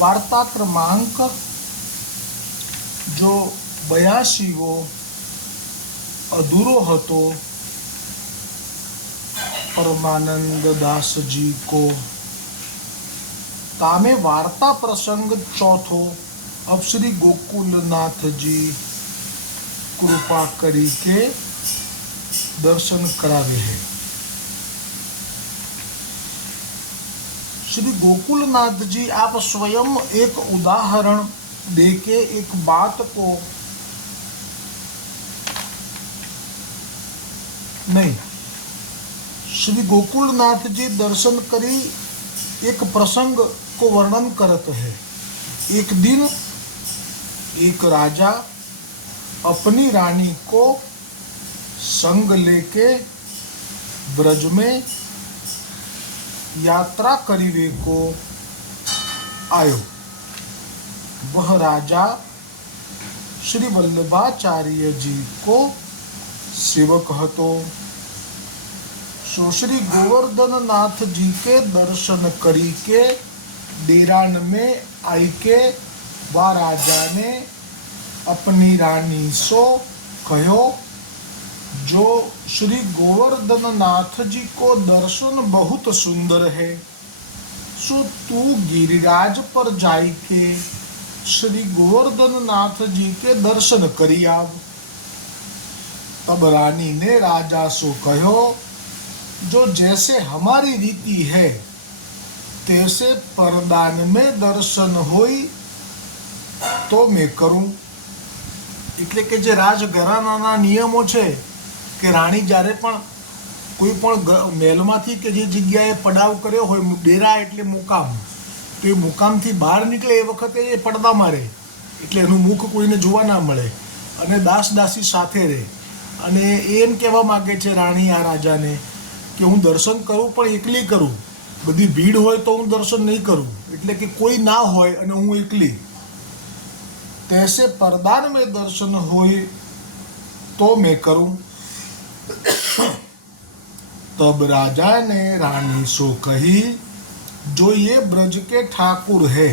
વાર્તા ક્રમાંક જો બયાસીવો અધૂરો હતો પરમાનંદ દાસજી કો તામે વાર્તા પ્રસંગ ચોથો અબ શ્રી ગોકુલનાથજી કૃપા કરી કે દર્શન કરાવે હે. श्री गोकुलनाथ जी आप स्वयं एक उदाहरण दे के एक बात को नहीं, श्री गोकुलनाथ जी दर्शन करी, एक प्रसंग को वर्णन करते हैं। एक दिन एक राजा अपनी रानी को संग लेके ब्रज में यात्रा करीवे को आयो वह राजा श्री वल्लभाचार्य जी को सेवक હતો सो श्री गोवर्धन नाथ जी के दर्शन करी के डेरान में आई के वा राजा ने अपनी रानी सो कहो जो श्री गोवर्धन नाथ जी को दर्शन बहुत सुंदर है सो तू गिरिराज पर जाई के श्री गोवर्धन नाथ जी के दर्शन करी आव तब रानी ने राजा सो कहो जो जैसे हमारी रीति है तैसे परदान में દર્શન હોય તો મેં કરું એટલે કે જે રાજઘરાનાના નિયમો છે કે રાણી જ્યારે પણ કોઈ પણ મહેલમાંથી કે જે જગ્યાએ પડાવ કર્યો હોય ડેરા એટલે મુકામ, તો એ મુકામથી બહાર નીકળે એ વખતે એ પડદા મારે એટલે એનું મુખ કોઈને જોવા ના મળે અને દાસ દાસી સાથે રહે. અને એમ કહેવા માગે છે રાણી આ રાજાને કે હું દર્શન કરું પણ એકલી કરું. બધી ભીડ હોય તો હું દર્શન નહીં કરું. એટલે કે કોઈ ના હોય અને હું એકલી. તેસે પરદાન મેં દર્શન હોય તો મેં કરું. तब राजा ने रानी सो कही जो ये ब्रज के ठाकुर है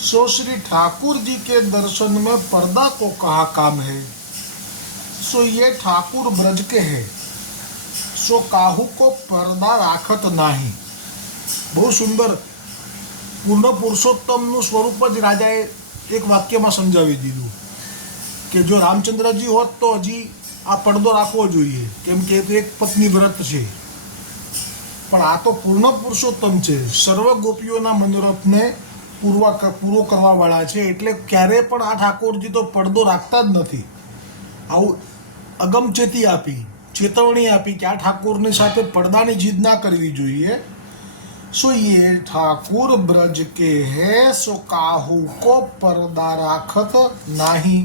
सो श्री ठाकुर जी के दर्शन में पर्दा को कहा काम है सो ये ठाकुर ब्रज के है सो काहू को पर्दा રાખત નહીં બહુ સુંદર પૂર્ણ પુરુષોત્તમનું સ્વરૂપ જ રાજાએ એક વાક્યમાં સમજાવી દીધું કે જો રામચંદ્રજી હોત તો હજી આ પડદો રાખવો જોઈએ કેમ કે એ તો એક પત્ની વ્રત છે પણ આ તો પૂર્ણ પુરુષોત્તમ છે સર્વ ગોપીઓના મનોરથને પૂર્વા પૂરો કરવા વાળા છે એટલે ક્યારે પણ આ ઠાકોરજી તો પડદો રાખતા જ નથી આવું અગમચેતી આપી ચેતવણી આપી કે આ ઠાકોરની સાથે પડદાની જીદ ના કરવી જોઈએ सो ये ठाकुर ब्रज के है सो काहू को पर्दा राखत नाही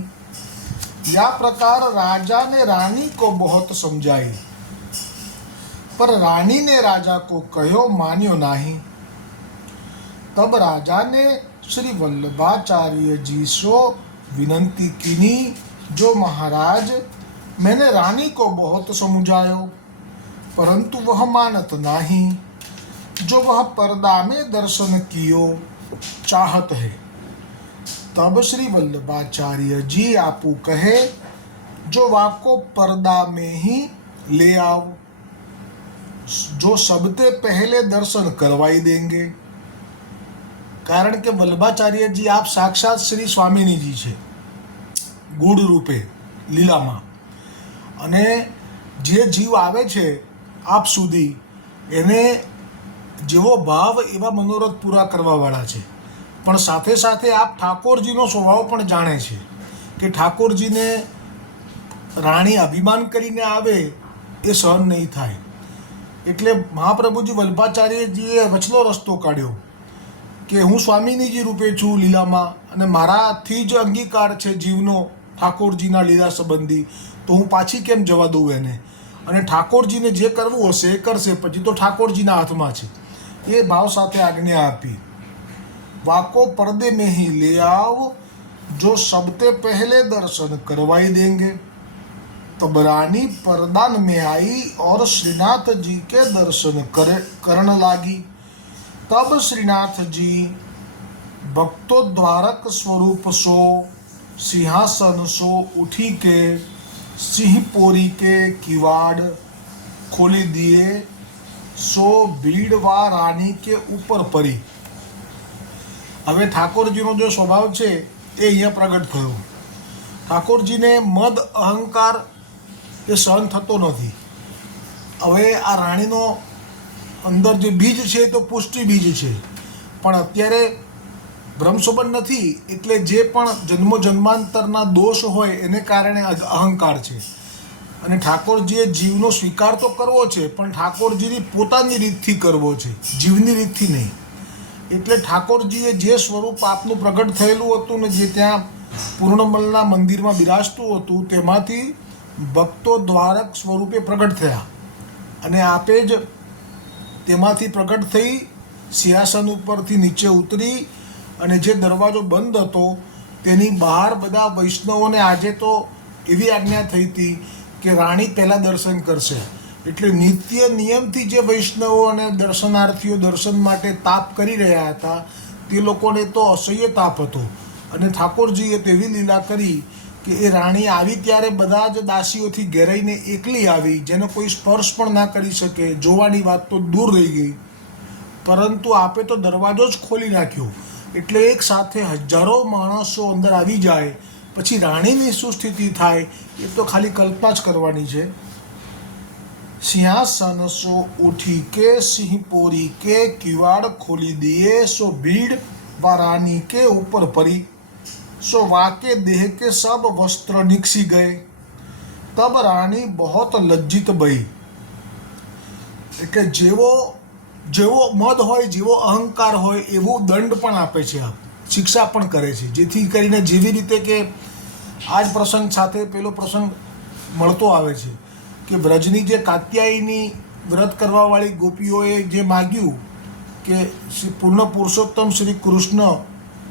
या प्रकार राजा ने रानी को बहुत समझाई, पर रानी ने राजा को कहो, मान्यो नहीं। तब राजा ने श्री वल्लभाचार्य जी सो विनंती कीनी, जो महाराज, मैंने रानी को बहुत समझायो, परंतु वह मानत नहीं। जो वह पर्दा में दर्शन कियो, चाहत है। तब श्री वल्लभाचार्य जी आपू कहे जो वाको पर्दा में ही ले आओ जो सबसे पहले दर्शन करवाई देंगे કારણ કે વલ્લભાચાર્યજી આપ સાક્ષાત શ્રી સ્વામિનીજી છે ગુડ રૂપે લીલામાં અને જે જીવ આવે છે આપ સુધી એને જેવો ભાવ એવા મનોરથ પૂરા કરવાવાળા છે પણ સાથે સાથે આપ ઠાકોરજીનો સ્વભાવ પણ જાણે છે કે ઠાકોરજીને રાણી અભિમાન કરીને આવે એ સહન નહીં થાય. એટલે મહાપ્રભુજી વલ્ભાચાર્યજીએ વચલો રસ્તો કાઢ્યો કે હું સ્વામીનીજી રૂપે છું લીલામાં અને મારાથી જ અંગીકાર છે જીવનો ઠાકોરજીના લીલા સંબંધી, તો હું પાછી કેમ જવા દઉં એને? અને ઠાકોરજીને જે કરવું હશે એ કરશે, પછી તો ઠાકોરજીના હાથમાં છે. એ ભાવ સાથે આજ્ઞા આપી. વાકો पर्दे में ही ले आओ, जो सबते पहले दर्शन करवाई देंगे। तब रानी परदान में आई और श्रीनाथ जी के दर्शन करे करण लागी। तब श्रीनाथ जी भक्तो द्वारक स्वरूप सो, सिंहासन सो उठी के सिंहपोरी के किवाड़ खोली दिए, सो भीड़वा रानी के ऊपर पड़ी। હવે ઠાકોરજીનો જે સ્વભાવ છે, એ અહીંયા પ્રગટ થયો. ઠાકોરજીને મદ અહંકાર એ સહન થતો નથી. હવે આ રાણીનો અંદર જે બીજ છે તો પુષ્ટિ બીજ છે. પણ અત્યારે બ્રહ્મસંબંધ નથી, એટલે જે પણ જન્મો જન્માંતરના દોષ હોય, એને કારણે અહંકાર છે. અને ઠાકોરજીએ જીવનો સ્વીકાર તો કરવો છે, પણ ઠાકોરજીની પોતાની રીતથી કરવો છે, જીવની રીતથી નહીં. એટલે ઠાકોરજીએ જે સ્વરૂપ આપનું પ્રગટ થયેલું હતું ને જે ત્યાં પૂર્ણમલના મંદિરમાં બિરાજતું હતું, તેમાંથી ભક્તો દ્વારક સ્વરૂપે પ્રગટ થયા. અને આપે જ તેમાંથી પ્રગટ થઈ સિંહાસન ઉપરથી નીચે ઉતરી અને જે દરવાજો બંધ હતો, તેની બહાર બધા વૈષ્ણવોને આજે તો એવી આજ્ઞા થઈ હતી કે રાણી પહેલાં દર્શન કરશે. એટલે નિત્ય નિયમથી જે વૈષ્ણવો અને દર્શનાર્થીઓ દર્શન માટે તાપ કરી રહ્યા હતા, તે લોકોને તો અસહ્ય તાપ હતો. અને ઠાકોરજીએ તેવી લીલા કરી કે એ રાણી આવી ત્યારે બધા જ દાસીઓથી ઘેરાઈને એકલી આવી, જેનો કોઈ સ્પર્શ પણ ના કરી શકે, જોવાની વાત તો દૂર રહી ગઈ. પરંતુ આપે તો દરવાજો જ ખોલી નાખ્યો. એટલે એક સાથે હજારો માણસો અંદર આવી જાય. પછી રાણીની શું સ્થિતિ થાય, એ તો ખાલી કલ્પના જ કરવાની છે. સિંહાસન સો ઉઠી કે સિંહપોરી કે કિવાડ ખોલી દિયે સો ભીડ વારાની કે ઉપર ભરી સો વાકે દેહ કે સબ વસ્ત્ર निकसी ગયે. તબ રાણી બહોત લજ્જિત ભઈ કે જેવો જેવો મદ હોય, જેવો અહંકાર હોય, એવું દંડ પણ આપે છે શિક્ષા પણ કરે છે. જેથી કરીને જેવી રીતે કે આ જ પ્રસંગ સાથે પેલો પ્રસંગ મળતો આવે છે. કે વ્રજની જે કાત્યાયની વ્રત કરવાવાળી ગોપીઓએ જે માગ્યું કે શ્રી પૂર્ણ પુરુષોત્તમ શ્રી કૃષ્ણ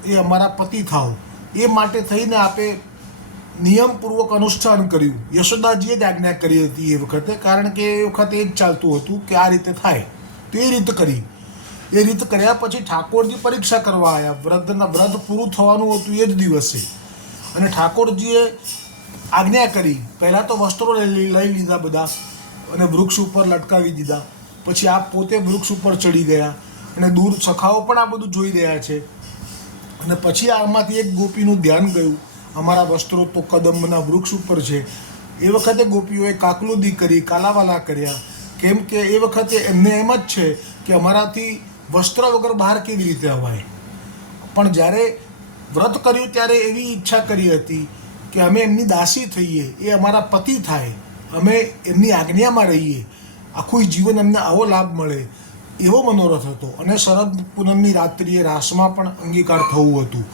એ અમારા પતિ થાવ, એ માટે થઈને આપે નિયમપૂર્વક અનુષ્ઠાન કર્યું. યશોદાજીએ જ આજ્ઞા કરી હતી એ વખતે, કારણ કે એ વખતે એ જ ચાલતું હતું કે આ રીતે થાય. તો એ રીત કરી. એ રીત કર્યા પછી ઠાકોરજી પરીક્ષા કરવા આવ્યા. વ્રતના, વ્રત પૂરું થવાનું હતું એ જ દિવસે. અને ઠાકોરજીએ આજ્ઞા કરી. પહેલાં તો વસ્ત્રો લઈ લીધા બધા અને વૃક્ષ ઉપર લટકાવી દીધા. પછી આપ પોતે વૃક્ષ ઉપર ચડી ગયા અને દૂર સખાઓ પણ આ બધું જોઈ રહ્યા છે. અને પછી આમાંથી એક ગોપીનું ધ્યાન ગયું. અમારા વસ્ત્રો તો કદંબના વૃક્ષ ઉપર છે. એ વખતે ગોપીઓએ કાકલુદી કરી, કાલાવાલા કર્યા. કેમ કે એ વખતે એમને એમ જ છે કે અમારાથી વસ્ત્ર વગર બહાર કેવી રીતે અવાય? પણ જ્યારે વ્રત કર્યું ત્યારે એવી ઈચ્છા કરી હતી કે અમે એમની દાસી થઈએ, એ અમારા પતિ થાય. અમે એમની આજ્ઞામાં રહીએ. આખું જીવન અમને આવો લાભ મળે. એવો મનોરથ હતો. અને શરદ પૂનમની રાત્રિએ રાસમાં પણ અંગીકાર થવું હતું.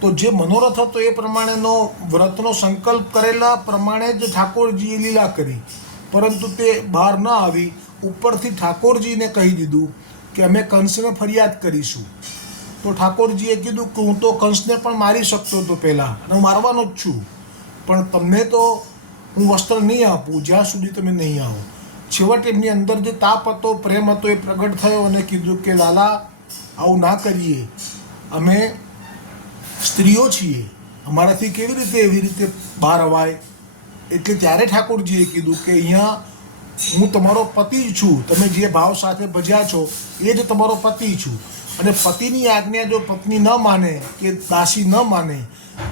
તો જે મનોરથ હતો એ પ્રમાણેનો વ્રતનો સંકલ્પ કરેલા પ્રમાણે જ ઠાકોરજીએ લીલા કરી. પરંતુ તે બહાર ન આવી. ઉપરથી ઠાકોરજીને કહી દીધું કે અમે કંસને ફરિયાદ કરીશું. તો ઠાકોરજીએ કીધું કે હું તો કંસને પણ મારી શકતો હતો પહેલાં અને હું મારવાનો જ છું. પણ તમને તો હું વસ્ત્ર નહીં આપું, જ્યાં સુધી તમે નહીં આવો. છેવટે એમની અંદર જે તાપ હતો, પ્રેમ હતો, એ પ્રગટ થયો અને કીધું કે, લાલા, આવું ના કરીએ. અમે સ્ત્રીઓ છીએ. અમારાથી કેવી રીતે એવી રીતે બહાર અવાય? એટલે ત્યારે ઠાકોરજીએ કીધું કે, અહીંયા હું તમારો પતિ છું. તમે જે ભાવ સાથે ભજ્યા છો, એ જ તમારો પતિ છું. અને પતિની આજ્ઞા જો પત્ની ન માને, કે દાસી ન માને,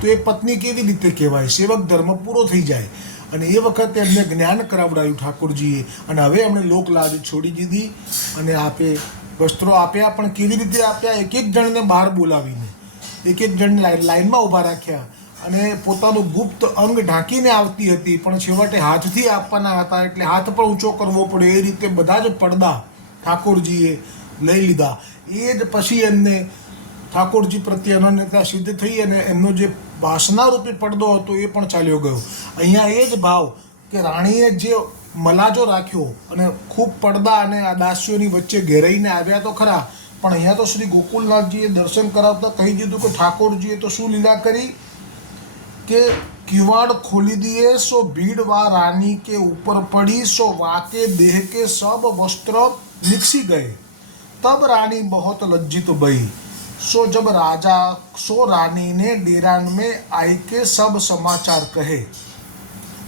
તો એ પત્ની કેવી રીતે કહેવાય? સેવક ધર્મ પૂરો થઈ જાય. અને એ વખતે એમને જ્ઞાન કરાવડાયું ઠાકોરજીએ. અને હવે એમણે લોકલાજ છોડી દીધી અને આપે વસ્ત્રો આપ્યા, પણ કેવી રીતે આપ્યા? એક એક જણને બહાર બોલાવીને એક એક જણ લાઈન લાઈનમાં ઊભા રાખ્યા. અને પોતાનું ગુપ્ત અંગ ઢાંકીને આવતી હતી, પણ છેવટે હાથથી આપવાના હતા, એટલે હાથ પણ ઊંચો કરવો પડે એ રીતે બધા જ પડદા ઠાકોરજીએ લઈ લીધા. એ જ પછી એમને ઠાકોરજી પ્રત્યે અનન્યતા સિદ્ધ થઈ અને એમનો જે વાસનારૂપી પડદો હતો એ પણ ચાલ્યો ગયો. અહીંયા એ જ ભાવ કે રાણીએ જે મલાજો રાખ્યો અને ખૂબ પડદા અને આ દાસીઓની વચ્ચે ઘેરાઈને આવ્યા તો ખરા, પણ અહીંયા તો શ્રી ગોકુલનાથજીએ દર્શન કરાવતા કહી દીધું કે ઠાકોરજીએ તો શું લીલા કરી? કે કિવાડ ખોલી દીએ સો ભીડ વા રાની કે ઉપર પડી, સો વાકે દેહ કે સબ વસ્ત્ર નીકસી ગયે. तब रानी बहुत लज्जित बई सो जब राजा, सो रानी ने डेरान में आई के सब समाचार कहे।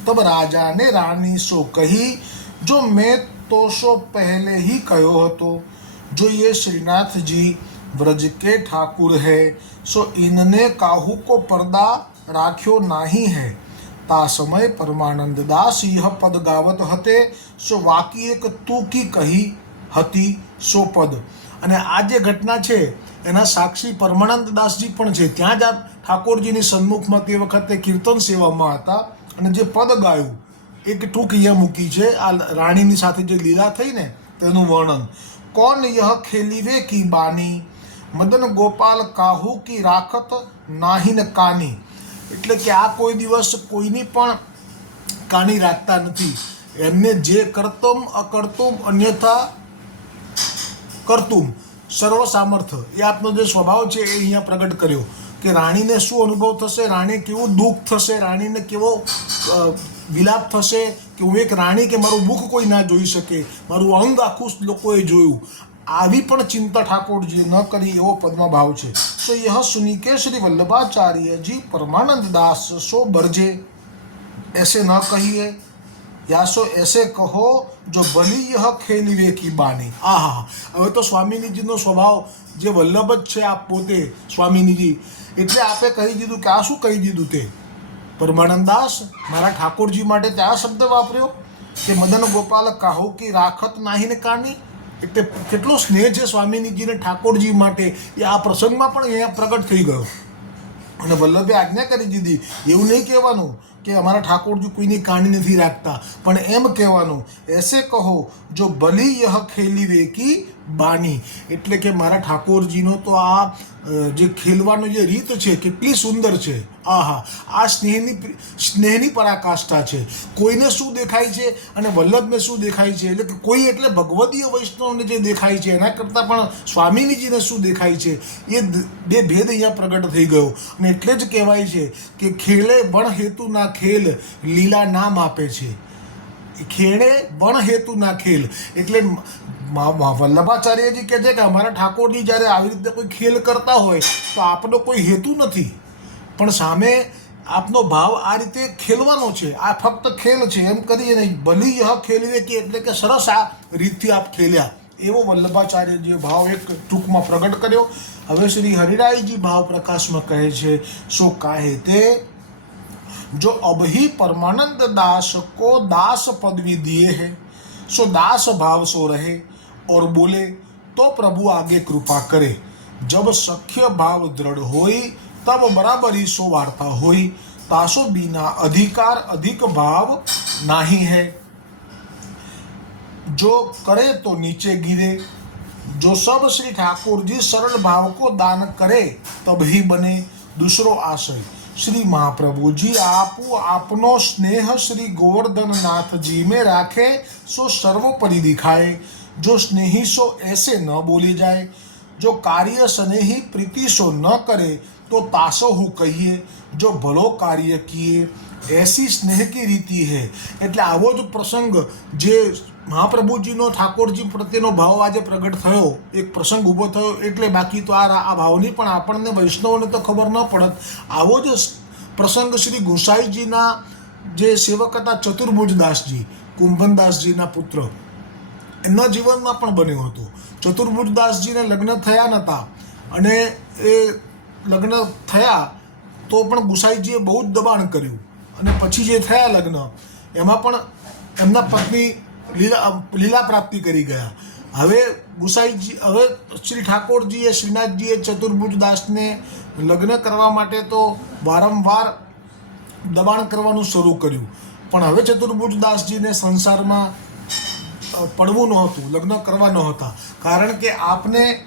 तब राजा ने रानी सो कही, जो मैं तो सो पहले ही कहो तो जो ये श्रीनाथ जी व्रज के ठाकुर है, सो इनने काहू को पर्दा राख्यो नाही है। ता समय परमानंद दास यह पद गावत हते, सो वाकी एक तू की कही हती। પદ અને આ જે ઘટના છે, એના સાક્ષી પરમાનંદ દાસજી પણ છે. ત્યાં જ આ ઠાકોરજીની સન્મુખમાં તે વખતે કીર્તન સેવામાં હતા અને જે પદ ગાયું, એક ટૂંક અહીંયા મૂકી છે. આ રાણીની સાથે જે લીલા થઈ ને, તેનું વર્ણન. કોણ યહ ખેલીવે કી બાની? મદન ગોપાલ કાહુ કી રાખત નાહિન કાની? એટલે કે આ કોઈ દિવસ કોઈની પણ કાની રાખતા નથી. એમને જે કરતમ અકર્તમ અન્યથા કરતું સર્વ સામર્થ. એ આપનો જે સ્વભાવ છે એ અહીંયા પ્રગટ કર્યો કે રાણીને શું અનુભવ થશે, રાણી કેવું દુઃખ થશે, રાણીને કેવો વિલાપ થશે કે હું એક રાણી કે મારું મુખ કોઈ ના જોઈ શકે, મારું અંગ આખું લોકોએ જોયું. આવી પણ ચિંતા ઠાકોરજી ન કરી એવો પદ્મભાવ છે. તો યહ સુનિકે શ્રી વલ્લભાચાર્યજી પરમાનંદ દાસ સો બરજે, એસે ન કહીએ. યાસો એસે કહો, જો બની યહ ખેલી વે કી બાની. આ હા હવે તો સ્વામિનીજીનો સ્વભાવ જે વલ્લભ જ છે આપ પોતે, સ્વામિનીજી. એટલે આપે કહી દીધું કે આ શું કહી દીધું તે? પરમાણંદદાસ મારા ઠાકોરજી માટે તે આ શબ્દ વાપર્યો કે મદન ગોપાલ કાહો કે રાખત નાહીને કાની? એટલે કેટલો સ્નેહ છે સ્વામિનીજીને ઠાકોરજી માટે. એ આ પ્રસંગમાં પણ અહીંયા પ્રગટ થઈ ગયો. અને વલ્લભે આજ્ઞા કરી દીધી. એવું નહીં કહેવાનું કે અમારા ઠાકોરજી કોઈની કાણી નથી રાખતા, પણ એમ કહેવાનું, એસે કહો, જો ભલી યહ ખેલી વેકી બાની. એટલે કે મારા ઠાકોરજીનો તો આ જે ખેલવાનો જે રીત છે, કેટલી સુંદર છે. આહા, આ સ્નેહની સ્નેહની પરાકાષ્ઠા છે. કોઈને શું દેખાય છે અને વલ્લભને શું દેખાય છે? એટલે કોઈ એટલે ભગવદીય વૈષ્ણવને જે દેખાય છે, એના કરતાં પણ સ્વામીજીને શું દેખાય છે? એ બે ભેદ અહીંયા પ્રગટ થઈ ગયો. અને એટલે જ કહેવાય છે કે ખેલે વણ હેતુના ખેલ લીલા નામ આપે છે. હેતુ ના ખેલ. એટલે વલ્લભાચાર્યજી કહે છે કે અમારા ઠાકોરજી જ્યારે આવી રીતે કોઈ ખેલ કરતા હોય, તો આપનો કોઈ હેતુ નથી. પણ સામે આપનો ભાવ આ રીતે ખેલવાનો છે. આ ફક્ત ખેલ છે. એમ કરીએ નહીં. ભલી યહ ખેલવે કે એટલે કે સરસ આ રીતથી આપ ખેલ્યા. એવો વલ્લભાચાર્યજીએ ભાવ એક ટૂંકમાં પ્રગટ કર્યો. હવે શ્રી હરિરાયજી ભાવ પ્રકાશમાં કહે છે, સો કાહે તે जो अब ही परमानंद दास को दास पदवी दिए है, सो दास भाव सो रहे और बोले तो प्रभु आगे कृपा करे। जब सख्य भाव दृढ़ होई, तब बराबरी सो वार्ता होई। तासो बिना अधिकार अधिक भाव नाही है। जो करे तो नीचे गिरे। जो सब श्री ठाकुर जी सरल भाव को दान करे, तब ही बने दूसरो आशय श्री महाप्रभु जी आपो आपनो स्नेह श्री गोवर्धन नाथ जी में राखे सो सर्वोपरि दिखाए जो स्नेही सो ऐसे न बोली जाए जो कार्य स्नेही प्रीति सो न करे तो तासो હું કહીએ જો ભલો કાર્ય કીએ એસી સ્નેહ કી રીતિ હે એટલે આવો જ પ્રસંગ જે મહાપ્રભુજીનો, ઠાકોરજી પ્રત્યેનો ભાવ આજે પ્રગટ થયો. એક પ્રસંગ ઊભો થયો. એટલે બાકી તો આ આ ભાવની પણ આપણને વૈષ્ણવને તો ખબર ન પડત. આવો જ પ્રસંગ શ્રી ગુસાઈજીના જે સેવક હતા ચતુર્ભુજદાસજી, કુંભનદાસજીના પુત્ર. એમના જીવનમાં પણ બન્યું હતું. ચતુર્ભુજદાસજીને લગ્ન થયા નહોતા અને એ લગ્ન થયા તો પણ ગુસાઈજીએ બહુ જ દબાણ કર્યું. અને પછી જે થયા લગ્ન, એમાં પણ એમના પત્ની લીલા લીલા પ્રાપ્તિ કરી ગયા. હવે ગુસાઈજી, હવે શ્રી ઠાકોરજીએ, શ્રીનાથજીએ ચતુર્ભુજદાસને લગ્ન કરવા માટે તો વારંવાર દબાણ કરવાનું શરૂ કર્યું. પણ હવે ચતુર્ભુજદાસજીને સંસારમાં પડવું નહોતું, લગ્ન કરવા નહોતા. કારણ કે આપને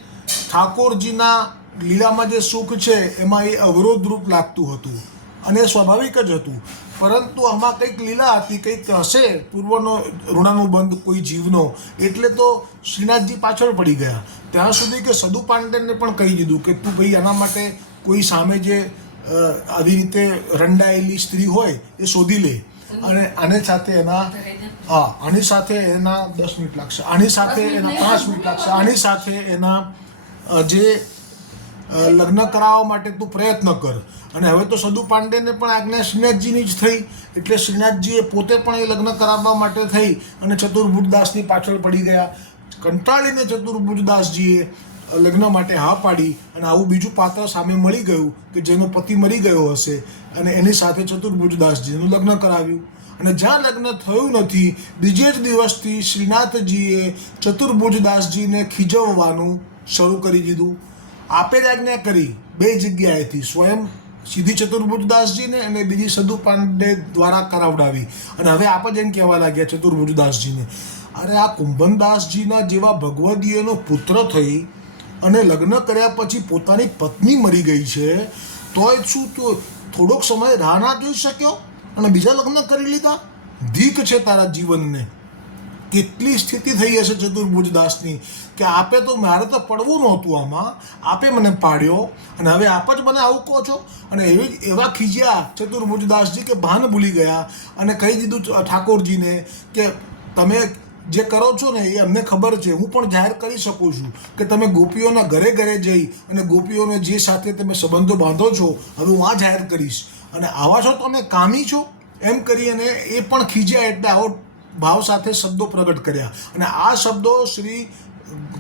ઠાકોરજીના લીલામાં જે સુખ છે, એમાં એ અવરોધરૂપ લાગતું હતું. અને સ્વાભાવિક જ હતું. પરંતુ આમાં કંઈક લીલા હતી કંઈક હશે પૂર્વનો ઋણાનુબંધ કોઈ જીવનો. એટલે તો શ્રીનાથજી પાછળ પડી ગયા. ત્યાં સુધી કે સદુ પાંડેને પણ કહી દીધું કે તું ભાઈ આના માટે કોઈ સામે જે આવી રીતે રંડાયેલી સ્ત્રી હોય એ શોધી લે. અને આની સાથે એના હા આની સાથે એના દસ મિનિટ લાગશે. આની સાથે એના પાંચ મિનિટ લાગશે. આની સાથે એના જે લગ્ન કરાવવા માટે તું પ્રયત્ન કર. અને હવે તો સદુ પાંડેને પણ આજ્ઞા શ્રીનાથજીની જ થઈ. એટલે શ્રીનાથજીએ પોતે પણ એ લગ્ન કરાવવા માટે થઈ અને ચતુર્ભુજદાસની પાછળ પડી ગયા. કંટાળીને ચતુર્ભુજદાસજીએ લગ્ન માટે હા પાડી અને આવું બીજું પાત્ર સામે મળી ગયું કે જેનો પતિ મરી ગયો હશે અને એની સાથે ચતુર્ભુજદાસજીનું લગ્ન કરાવ્યું. અને જ્યાં લગ્ન થયું નથી, બીજે જ દિવસથી શ્રીનાથજીએ ચતુર્ભુજદાસજીને ખીજવવાનું શરૂ કરી દીધું. આપે જ આજ્ઞા કરી. બે જગ્યાએથી સ્વયં સીધી ચતુર્ભુજદાસજીને અને બીજી સદુ પાંડે દ્વારા કરાવડાવી. અને હવે આપ જ એમ કહેવા લાગ્યા ચતુર્ભુજદાસજીને, અરે આ કુંભનદાસજીના જેવા ભગવદીયનો પુત્ર થઈ અને લગ્ન કર્યા પછી પોતાની પત્ની મરી ગઈ છે, તોય શું તો થોડોક સમય રાહ ના જોઈ શક્યો? અને બીજા લગ્ન કરી લીધા? ધીક છે તારા જીવનને. કેટલી સ્થિતિ થઈ હશે ચતુર્ભુજદાસની? કે આપે તો મારે તો પડવું નહોતું આમાં. આપે મને પાડ્યો અને હવે આપ જ મને આવું કહો છો? અને એવી એવા ખીજ્યા ચતુર્ભુજદાસજી કે ભાન ભૂલી ગયા અને કહી દીધું ઠાકોરજીને કે તમે જે કરો છો ને એ અમને ખબર છે. હું પણ જાહેર કરી શકું છું કે તમે ગોપીઓના ઘરે ઘરે જઈ અને ગોપીઓને જે સાથે તમે સંબંધો બાંધો છો, હવે હું આ જાહેર કરીશ. અને આવા છો તમે કામી છો? એમ કરી અને એ પણ ખીજ્યા એટલે આવો ભાવ સાથે શબ્દો પ્રગટ કર્યા. અને આ શબ્દો શ્રી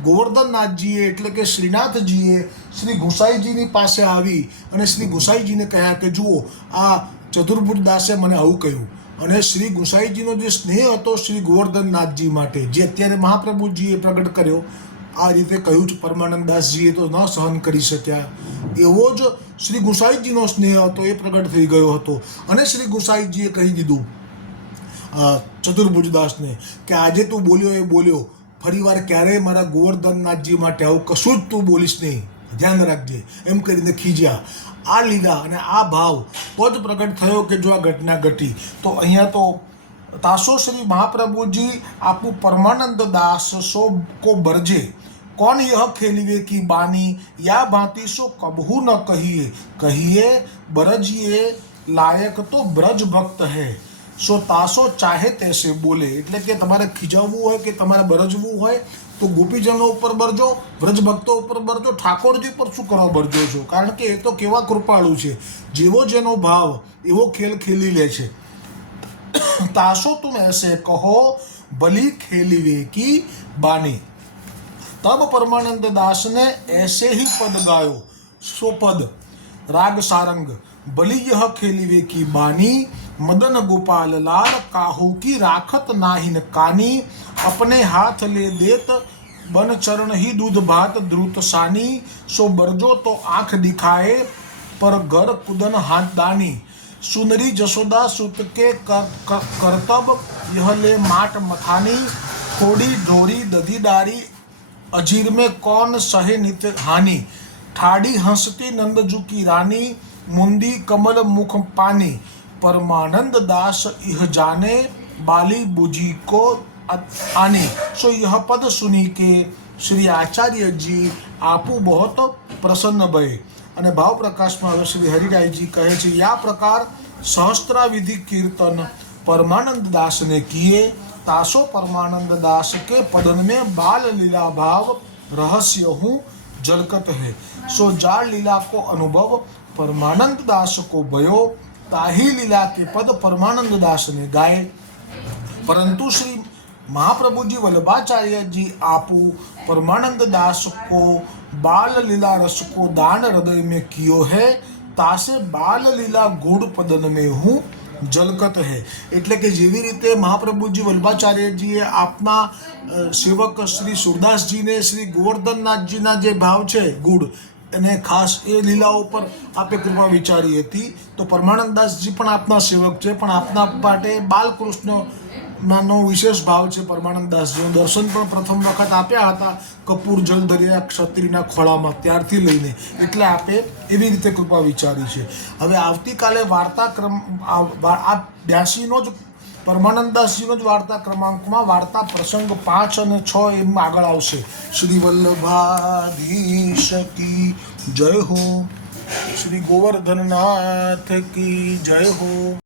ગોવર્ધનનાથજીએ, એટલે કે શ્રીનાથજીએ શ્રી ગુસાઈજીની પાસે આવી અને શ્રી ગુસાઈજીને કહ્યા કે, જુઓ, આ ચતુર્ભુજ દાસે મને આવું કહ્યું. અને શ્રી ગુસાઈજીનો જે સ્નેહ હતો શ્રી ગોવર્ધનનાથજી માટે, જે અત્યારે મહાપ્રભુજીએ પ્રગટ કર્યો, આ રીતે કહ્યું છે પરમાનંદદાસજીએ તો ન સહન કરી શક્યા. એવો જ શ્રી ગુસાઈજીનો સ્નેહ હતો, એ પ્રગટ થઈ ગયો હતો. અને શ્રી ગુસાઈજીએ કહી દીધું ચતુર્ભુજદાસને કે આજે તું બોલ્યો એ બોલ્યો. ફરીવાર ક્યારેય મારા ગોવર્ધનનાથજી માટે આવું કશું જ તું બોલીશ નહીં. ધ્યાન રાખજે. એમ કરીને ખીજ્યા. આ લીધા અને આ ભાવ પદ પ્રગટ થયો કે જો આ ઘટના ઘટી, તો અહીંયા તો તાસો શ્રી મહાપ્રભુજી આપું પરમાનંદ દાસ સો કો બરજે કોણ યહ ખેલીવે કી બાની? યા ભાંતિ સો કબહુ ન કહીએ. કહીએ બ્રજીએ લાયક તો બ્રજ ભક્ત હૈ. સો તાસો ચાહે તેસે બોલે. એટલે કે તમારે ખીજાવવું હોય કે તમારે બરજવું હોય, તો ગોપીજનો ઉપર બરજો વ્રજ ભક્તો ઉપર બરજો, ઠાકોરજી પર શું કરવા બરજો છો? કારણ કે એ તો કેવા કૃપાળુ છે. જેવો જેનો ભાવ, એવો ખેલ ખેલી લે છે. તાસો તું એસે કહો બલી ખેલી વેકી બાની. તબ પરમાનંદ દાસને એસે હિ પદ ગાયો, સો પદ. રાગ સારંગ, ભલી યહ ખેલી વેકી બાની मदन गोपाल लाल काहू की राखत नाहिन कानी अपने हाथ ले देत बन चरण ही दूध भात द्रुत सानी सो बरजो तो आँख दिखाए पर घर कुदन हाथ दानी। सुनरी जसोदा सुत के कर, कर, करतब यह ले माट मथानी थोड़ी ढोरी दधीदारी अजीर में कौन सहे नित हानि। ठाड़ी हंसती नंदजू की रानी मुंदी कमल मुख पानी। परमानंद दास यह जाने, बाली बुजी को आने। सो यह पद सुनी के શ્રી આચાર્યજી આપું બહોત પ્રસન્ન ભય અને ભાવ પ્રકાશમાં હવે શ્રી હરિરાયજી કહે છે યા પ્રકાર સહસ્ત્રાવિધિ કીર્તન પરમાનંદ દાસને કીએ તાસો પરમાનંદ દાસ કે પદન મેં બાલ લીલા ભાવ રહસ્ય હું જલકત હે સો જાળ લીલા કો અનુભવ પરમાનંદ દાસ કો ભયો भयो ताही लीला के पद परमानंद दास ने गाए परंतु श्री महाप्रभु जी वल्लभाचार्य जी आपू परमानंद दास को बाल लीला रस को दान हृदय में कियो है तासे बाल लीला गुड़ पदन में हूँ જલકત હે એટલે કે જેવી રીતે મહાપ્રભુજી વલ્ભાચાર્યજીએ આપના અ, સેવક શ્રી સુરદાસજીને શ્રી ગોવર્ધનનાથજીના જે ભાવ છે ગુડ અને ખાસ એ લીલાઓ પર આપે કૃપા વિચારી હતી. તો પરમાનંદદાસજી પણ આપના સેવક છે, પણ આપના માટે બાલકૃષ્ણ નાનો વિશેષ ભાવ છે પરમાનંદદાસજીનું દર્શન પણ પ્રથમ વખત આપ્યા હતા કપૂર જલ દરિયા ક્ષત્રિયના ખોળામાં ત્યારથી લઈને. એટલે આપે એવી રીતે કૃપા વિચારી છે. હવે આવતીકાલે વાર્તાક્રમ આ બ્યાસીનો જ પરમાનંદદાસજીનો જ વાર્તા ક્રમાંકમાં વાર્તા પ્રસંગ પાંચ અને છ એમ આગળ આવશે. શ્રી વલ્લભાધીશ કી જય હો. શ્રી ગોવર્ધનનાથ કી જય હો.